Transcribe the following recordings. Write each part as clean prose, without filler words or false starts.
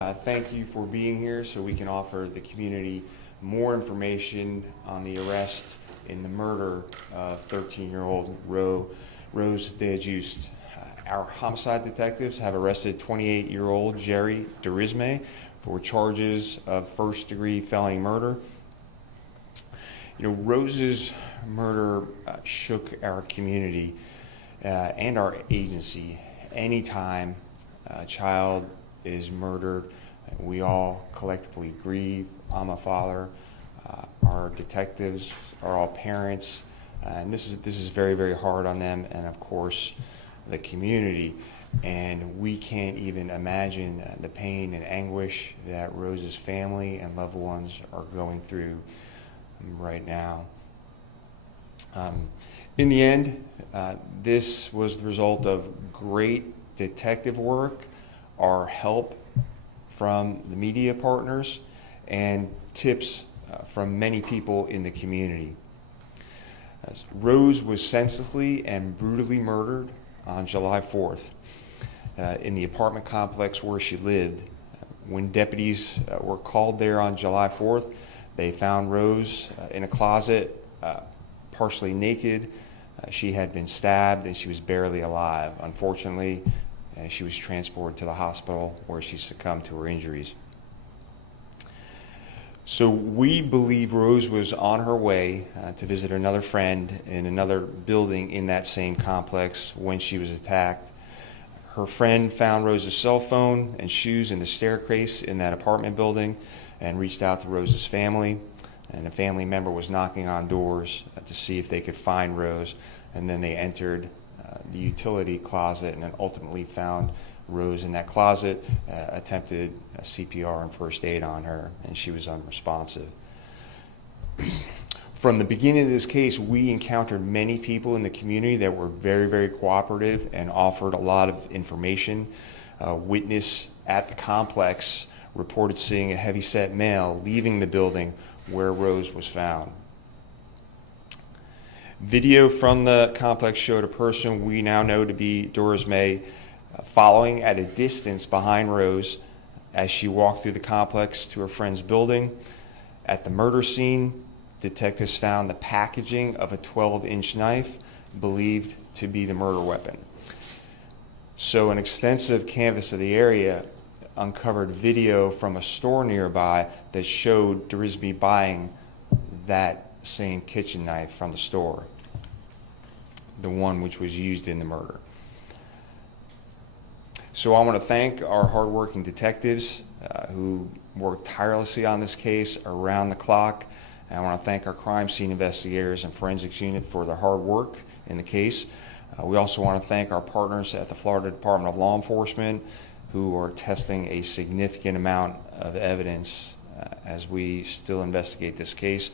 Thank you for being here so we can offer the community more information on the arrest in the murder of 13-year-old Rose DeJuste. Our homicide detectives have arrested 28-year-old Jerry Durisme for charges of first-degree felony murder. Rose's murder shook our community and our agency. Anytime a child is murdered, we all collectively grieve. I'm a father. Our detectives are all parents, and this is very, very hard on them, and of course, the community. And we can't even imagine the pain and anguish that Rose's family and loved ones are going through right now. In the end, this was the result of great detective work, our help from the media partners, and tips from many people in the community. Rose was senselessly and brutally murdered on July 4th in the apartment complex where she lived. When deputies were called there on July 4th, they found Rose in a closet, partially naked. She had been stabbed and she was barely alive. Unfortunately, she was transported to the hospital where she succumbed to her injuries. So we believe Rose was on her way to visit another friend in another building in that same complex when she was attacked. Her friend found Rose's cell phone and shoes in the staircase in that apartment building and reached out to Rose's family. And a family member was knocking on doors to see if they could find Rose, and then they entered the utility closet and then ultimately found Rose in that closet, attempted CPR and first aid on her, and she was unresponsive. From the beginning of this case, we encountered many people in the community that were very, very cooperative and offered a lot of information. A witness at the complex reported seeing a heavyset male leaving the building where Rose was found. Video from the complex showed a person we now know to be Durisme following at a distance behind Rose as she walked through the complex to her friend's building. At the murder scene, detectives found the packaging of a 12-inch knife believed to be the murder weapon. So an extensive canvass of the area uncovered video from a store nearby that showed Durisme buying that same kitchen knife from the store, the one which was used in the murder. So I want to thank our hardworking detectives who worked tirelessly on this case around the clock. And I want to thank our crime scene investigators and forensics unit for their hard work in the case. We also want to thank our partners at the Florida Department of Law Enforcement who are testing a significant amount of evidence as we still investigate this case.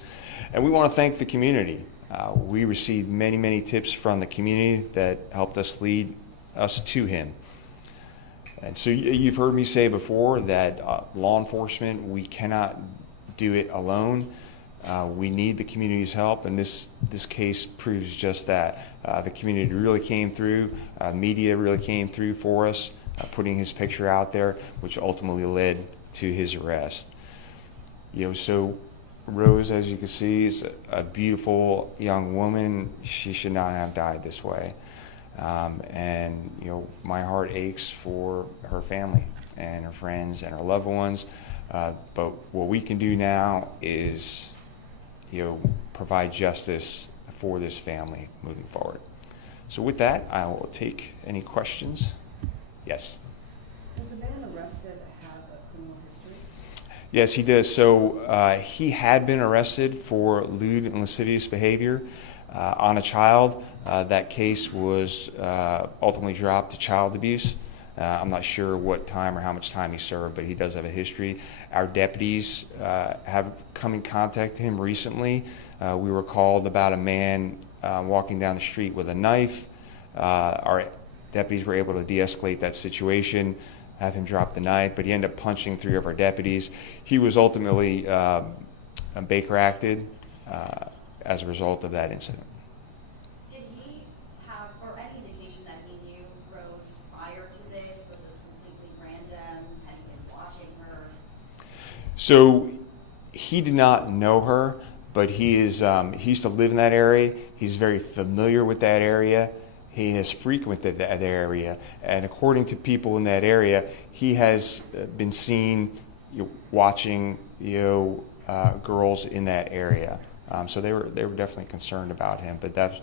And we want to thank the community. We received many, many tips from the community that helped us lead us to him. And so you've heard me say before that law enforcement, we cannot do it alone. We need the community's help, and this case proves just that. The community really came through, media really came through for us, putting his picture out there, which ultimately led to his arrest. So Rose, as you can see, is a beautiful young woman. She should not have died this way. And my heart aches for her family and her friends and her loved ones. But what we can do now is, provide justice for this family moving forward. So with that, I will take any questions. Yes. Does the man arrested have a criminal history? Yes, he does. So he had been arrested for lewd and lascivious behavior on a child. That case was ultimately dropped to child abuse. I'm not sure what time or how much time he served, but he does have a history. Our deputies have come in contact with him recently. We were called about a man walking down the street with a knife. Our deputies were able to de-escalate that situation, have him drop the knife, but he ended up punching 3 of our deputies. He was ultimately Baker acted as a result of that incident. Did he have, or any indication that he knew Rose prior to this? Was this completely random? Had he been watching So he did not know her, but he used to live in that area. He's very familiar with that area. He has frequented that area, and according to people in that area, he has been seen watching girls in that area. So they were definitely concerned about him. But that's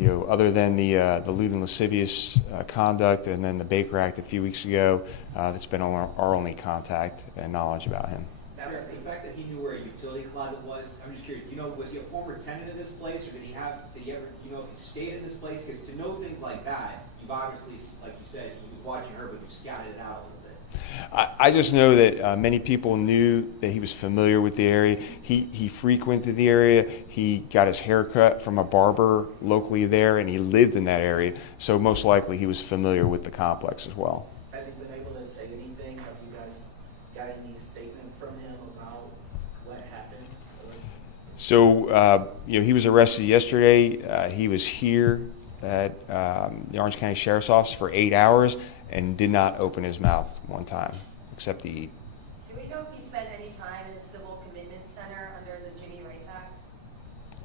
other than the lewd and lascivious conduct, and then the Baker Act a few weeks ago, that's been our only contact and knowledge about him. Now, the fact that he knew where a utility closet was, I'm just curious, was he a former tenant of this place, or did he ever, if he stayed in this place? Because to know things like that, you've obviously, like you said, he was watching her, but you scouted it out a little bit. I just know that many people knew that he was familiar with the area. He frequented the area. He got his hair cut from a barber locally there, and he lived in that area. So most likely he was familiar with the complex as well. Has he been able to say anything? Have you guys got any statement from him about what happened? So, he was arrested yesterday. He was here at the Orange County Sheriff's Office for 8 hours and did not open his mouth one time except to eat. Do we know if he spent any time in a civil commitment center under the Jimmy Rice Act?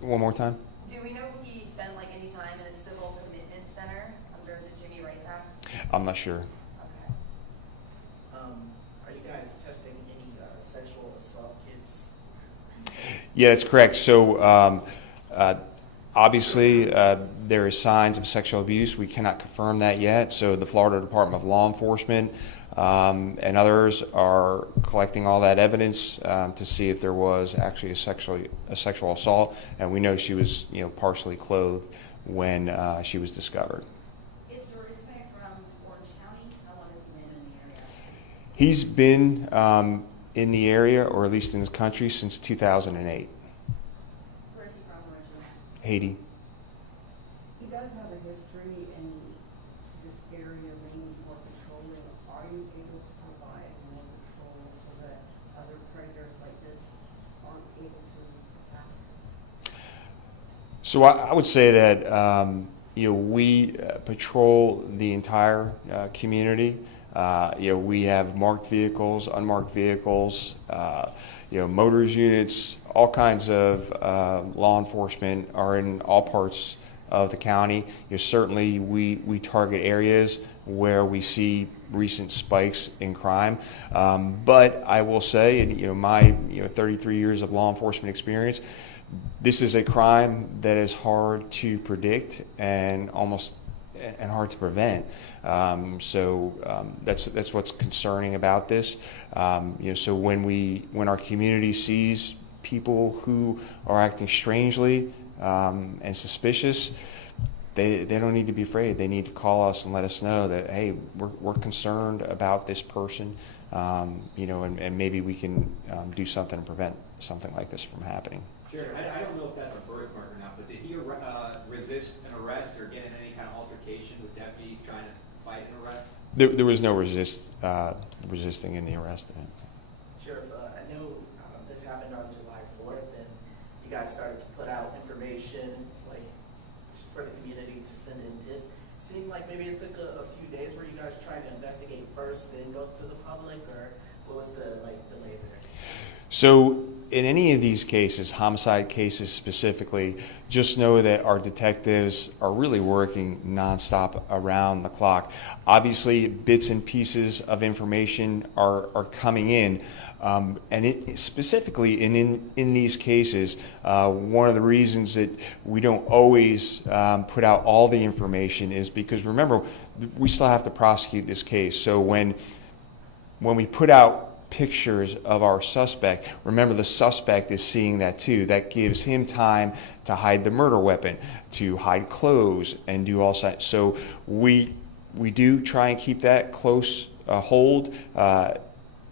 One more time? Do we know if he spent any time in a civil commitment center under the Jimmy Rice Act? I'm not sure. Okay. Are you guys testing any sexual assault kits? Yeah, that's correct. So obviously there is signs of sexual abuse. We cannot confirm that yet. So the Florida Department of Law Enforcement and others are collecting all that evidence to see if there was actually a sexual assault. And we know she was partially clothed when she was discovered. Is Turisme from Orange County? How long has he been in the area? He's been in the area, or at least in this country, since 2008. Where is he from originally? Haiti. He does have a history in this area mainly for patrolling. Are you able to provide more patrol so that other predators like this aren't able to attack? So I would say that we patrol the entire community. We have marked vehicles, unmarked vehicles, motors units, all kinds of law enforcement are in all parts of the county. Certainly we target areas where we see recent spikes in crime. But I will say, in my 33 years of law enforcement experience, this is a crime that is hard to predict and hard to prevent. That's what's concerning about this. So when our community sees people who are acting strangely and suspicious, they don't need to be afraid. They need to call us and let us know that, hey, we're concerned about this person, and maybe we can do something to prevent something like this from happening. Sure. I don't know if that's a birthmark or not, but did he resist an arrest or get in any kind of altercation with deputies trying to fight an arrest? There was no resisting in the arrest. Sheriff, I know this happened on July 4th, and you guys started to put out information for the community to send in tips. Seemed like maybe it took a few days. Were you guys trying to investigate first, then go to the public, or what was the delay there? So in any of these cases, homicide cases specifically, just know that our detectives are really working nonstop around the clock. Obviously, bits and pieces of information are coming in, and specifically in these cases, one of the reasons that we don't always put out all the information is because, remember, we still have to prosecute this case. So when we put out pictures of our suspect, remember the suspect is seeing that too. That gives him time to hide the murder weapon, to hide clothes, and do all that. So we do try and keep that close hold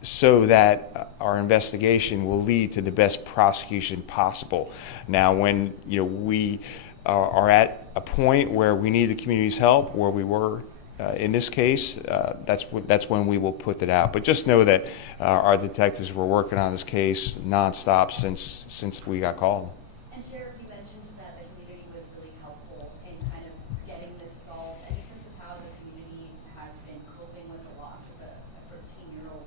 so that our investigation will lead to the best prosecution possible. Now, when we are at a point where we need the community's help, where we were in this case, that's when we will put it out. But just know that our detectives were working on this case nonstop since we got called. And Sheriff, you mentioned that the community was really helpful in kind of getting this solved. Any sense of how the community has been coping with the loss of a 13-year-old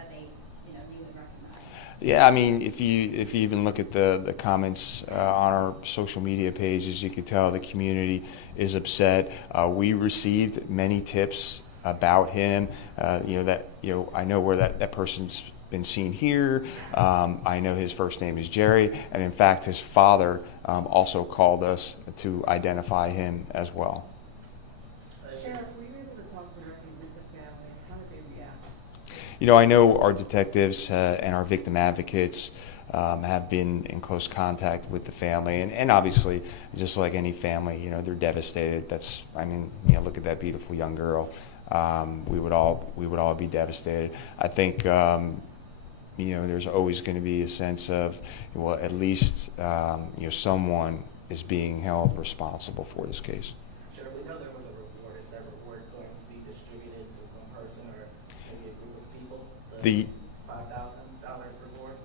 that they knew and recognized? Yeah, I mean, if you even look at the comments on our social media pages, you could tell the community is upset. We received many tips about him. I know where that person's been seen here. I know his first name is Jerry, and in fact, his father also called us to identify him as well. Sheriff, were you able to talk directly with the family? How did they react? I know our detectives and our victim advocates have been in close contact with the family, and obviously, just like any family, they're devastated. Look at that beautiful young girl. We would all be devastated. I think, there's always going to be a sense of, well, at least, someone is being held responsible for this case. Sheriff, we know there was a reward. Is that reward going to be distributed to one person or maybe a group of people? The $5,000 reward?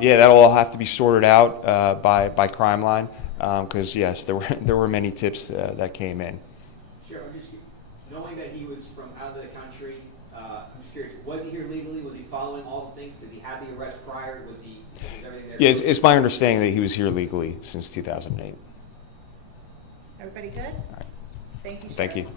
That'll all have to be sorted out by Crime Line, because yes, there were many tips that came in. Sheriff, I'm just knowing that he was from out of the country. I'm just curious. Was he here legally? Was he following all the things? Because he had the arrest prior. Was everything there? Yeah, it's my understanding that he was here legally since 2008. Everybody good? right. Thank you, Thank Sheriff. you.